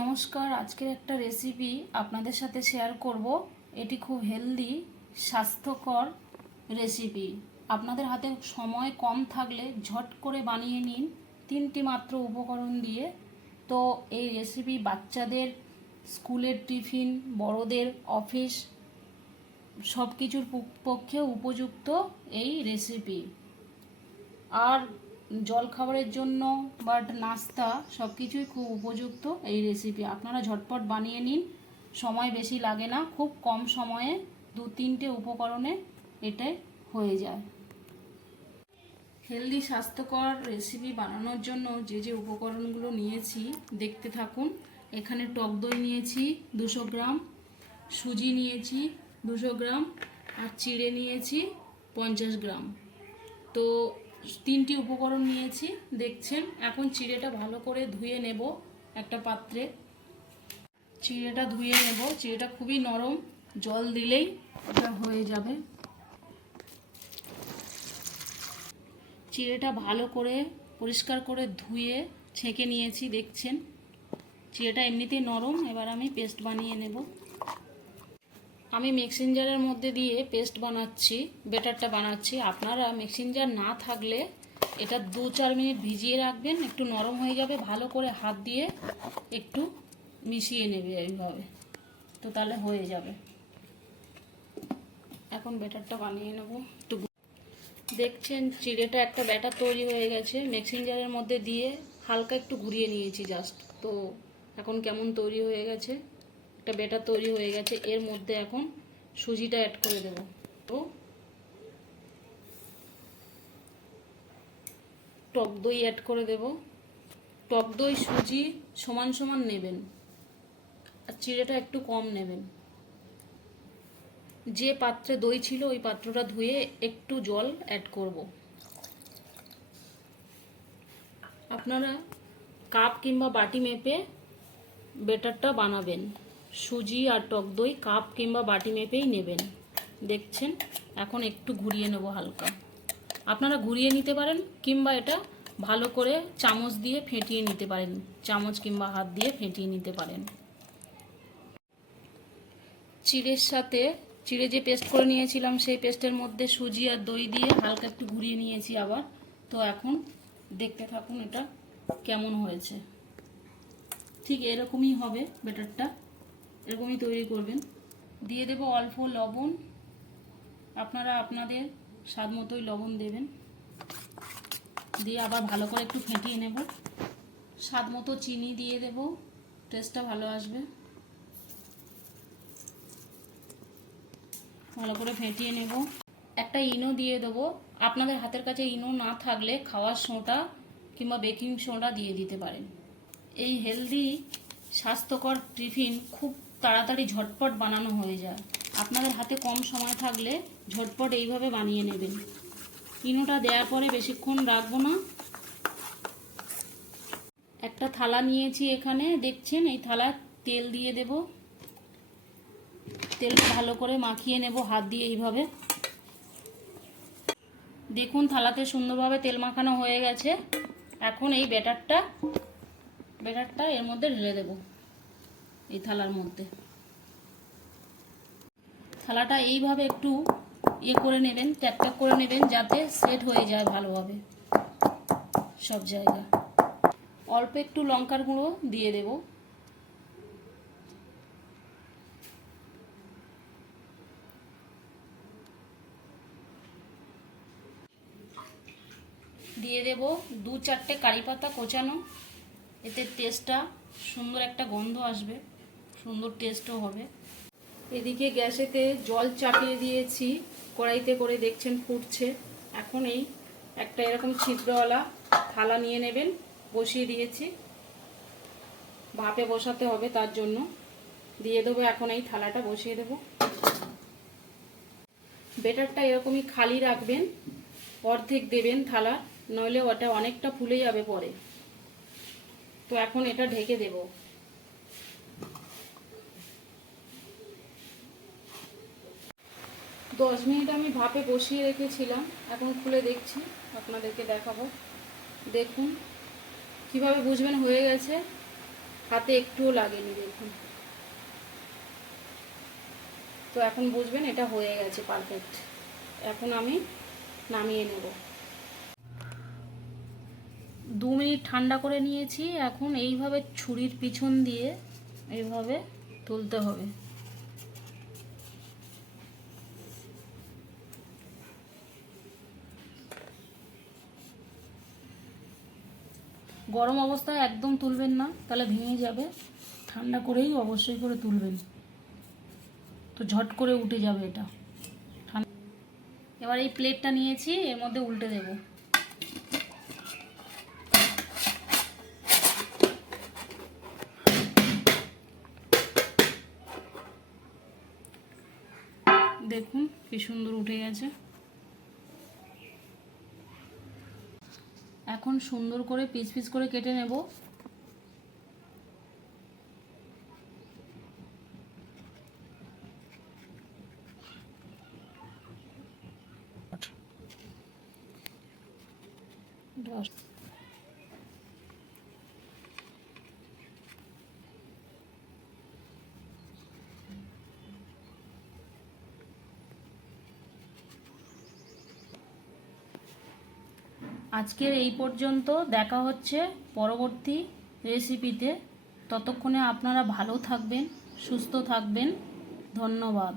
নমস্কার, আজকের একটা রেসিপি আপনাদের সাথে শেয়ার করব। এটি খুব হেলদি, স্বাস্থ্যকর রেসিপি। আপনাদের হাতে সময় কম থাকলে ঝট করে বানিয়ে নিন 3টি মাত্র উপকরণ দিয়ে। তো এই রেসিপি বাচ্চাদের স্কুলের টিফিন, বড়দের অফিস সব কিছুর পক্ষে উপযুক্ত এই রেসিপি। আর জলখাবারের জন্য বা নাস্তা সব কিছুই খুব উপযুক্ত এই রেসিপি। আপনারা ঝটপট বানিয়ে নিন, সময় বেশি লাগে না, খুব কম সময়ে 2-3টে উপকরণে এটাই হয়ে যায়। হেলদি স্বাস্থ্যকর রেসিপি বানানোর জন্য যে যে উপকরণগুলো নিয়েছি দেখতে থাকুন। এখানে টক দই নিয়েছি 200 গ্রাম, সুজি নিয়েছি 200 গ্রাম, আর চিড়ে নিয়েছি 50 গ্রাম। তো 3টি উপকরণ নিয়েছি দেখছেন। এখন চিড়েটা ভালো করে ধুয়ে নেব একটা পাত্রে। চিড়েটা ধুয়ে নেব। চিড়েটা খুবই নরম, জল দিলেই এটা হয়ে যাবে। চিড়েটা ভালো করে পরিষ্কার করে ধুয়ে ছেঁকে নিয়েছি দেখছেন। চিড়েটা এমনিতেই নরম। এবার আমি পেস্ট বানিয়ে নেব। আমি মিক্সিং জারের মধ্যে দিয়ে পেস্ট বানাচ্ছি, বেটারটা বানাচ্ছি। আপনারা মিক্সিং জার না থাকলে এটা 2-4 মিনিট ভিজিয়ে রাখবেন, একটু নরম হয়ে যাবে। ভালো করে হাত দিয়ে একটু মিশিয়ে নেবে এইভাবে, তো তাহলে হয়ে যাবে। এখন বেটারটা বানিয়ে নেব। একটু দেখছেন চিড়েটা একটা ব্যাটার তৈরি হয়ে গেছে। মিক্সিং জারের মধ্যে দিয়ে হালকা একটু ঘুরিয়ে নিয়েছি জাস্ট। তো এখন কেমন তৈরি হয়ে গেছে, একটা ব্যাটার তৈরি হয়ে গেছে। এর মধ্যে এখন সুজিটা অ্যাড করে দেব। তো টক দই অ্যাড করে দেব। টক দই সুজি সমান সমান নেবেন, আর চিড়েটা একটু কম নেবেন। যে পাত্রে দই ছিল ওই পাত্রটা ধুয়ে একটু জল অ্যাড করব। আপনারা কাপ কিংবা বাটি মেপে বেটারটা বানাবেন। সুজি আর টক দই কাপ কিংবা বাটি মেপেই নেবেন দেখছেন। এখন একটু ঘুরিয়ে নেব হালকা। আপনারা ঘুরিয়ে নিতে পারেন কিংবা এটা ভালো করে চামচ দিয়ে ফেটিয়ে নিতে পারেন, চামচ কিংবা হাত দিয়ে ফেটিয়ে নিতে পারেন। চিড়ের সাথে চিড়ে যে পেস্ট করে নিয়েছিলাম সেই পেস্টের মধ্যে সুজি আর দই দিয়ে হালকা একটু ঘুরিয়ে নিয়েছি আবার। তো এখন দেখতে থাকুন এটা কেমন হয়েছে। ঠিক এরকমই হবে ব্যাটারটা, এরকমই তৈরি করবেন। দিয়ে দেব অল্প লবণ। আপনারা আপনাদের স্বাদ মতোই লবণ দেবেন। দিয়ে আবার ভালো করে একটু ফেটিয়ে নেব। স্বাদ মতো চিনি দিয়ে দেব, টেস্টটা ভালো আসবে। ভালো করে ফেটিয়ে নেব। একটা ইনো দিয়ে দেবো। আপনাদের হাতের কাছে ইনো না থাকলে খাওয়ার সোডা কিংবা বেকিং সোডা দিয়ে দিতে পারেন। এই হেলদি স্বাস্থ্যকর টিফিন খুব তাড়াতাড়ি ঝটপট বানানো হয়ে যায়। আপনাদের হাতে কম সময় থাকলে ঝটপট এইভাবে বানিয়ে নেবেন। ইনোটা দেওয়ার পরে বেশিক্ষণ রাখবো না। একটা থালা নিয়েছি এখানে দেখছেন, এই থালায় তেল দিয়ে দেব। তেলটা ভালো করে মাখিয়ে নেব হাত দিয়ে এইভাবে। দেখুন থালাতে সুন্দরভাবে তেল মাখানো হয়ে গেছে। এখন এই ব্যাটারটা এর মধ্যে ঢেলে দেব, এই থালার মধ্যে। থালাটা এইভাবে একটু করে নেবেন, ট্যাক ট্যাক করে নেবেন, যাতে সেট হয়ে যায় ভালোভাবে সব জায়গায়। অল্প একটু লঙ্কার গুঁড়ো দিয়ে দেব। দিয়ে দেব 2-4টে কারি পাতা কোচানো। এতে টেস্টটা সুন্দর, একটা গন্ধ আসবে, সুন্দর টেস্টও হবে। এদিকে গ্যাসেতে জল চাপিয়ে দিয়েছি, কড়াইতে করে দেখছেন ফুটছে। এখন এই একটা এরকম ছিদ্রওয়ালা থালা নিয়ে নেবেন। বসিয়ে দিয়েছি, ভাপে বসাতে হবে, তার জন্য দিয়ে দেবো। এখন এই থালাটা বসিয়ে দেব। বেটারটা এরকমই খালি রাখবেন, অর্ধেক দেবেন থালা, নইলে ওটা অনেকটা ফুলে যাবে পরে। তো এখন এটা ঢেকে দেব। 10 মিনিট আমি ভাপে বসিয়ে রেখেছিলাম। এখন খুলে দেখছি, আপনাদেরকে দেখাবো। দেখুন কিভাবে বুঝবেন হয়ে গেছে। হাতে একটুও লাগেনি দেখুন। তো এখন বুঝবেন এটা হয়ে গেছে পারফেক্ট। এখন আমি নামিয়ে নেব। 2 মিনিট ঠান্ডা করে নিয়েছি। এখন এইভাবে ছুরির পিছন দিয়ে এইভাবে তুলতে হবে। গরম অবস্থায় একদম তুলবেন না, তাহলে ভেঙে যাবে। ঠান্ডা করেই অবশ্যই করে তুলবেন, তো ঝট করে উঠে যাবে এটা। এবার এই প্লেটটা নিয়েছি, এর মধ্যে উল্টে দেব। দেখুন কি সুন্দর উঠে গেছে। এখন সুন্দর করে পিস পিস করে কেটে নেব। আজকের এই পর্যন্ত, দেখা হচ্ছে পরবর্তী রেসিপিতে। ততক্ষণে আপনারা ভালো থাকবেন, সুস্থ থাকবেন। ধন্যবাদ।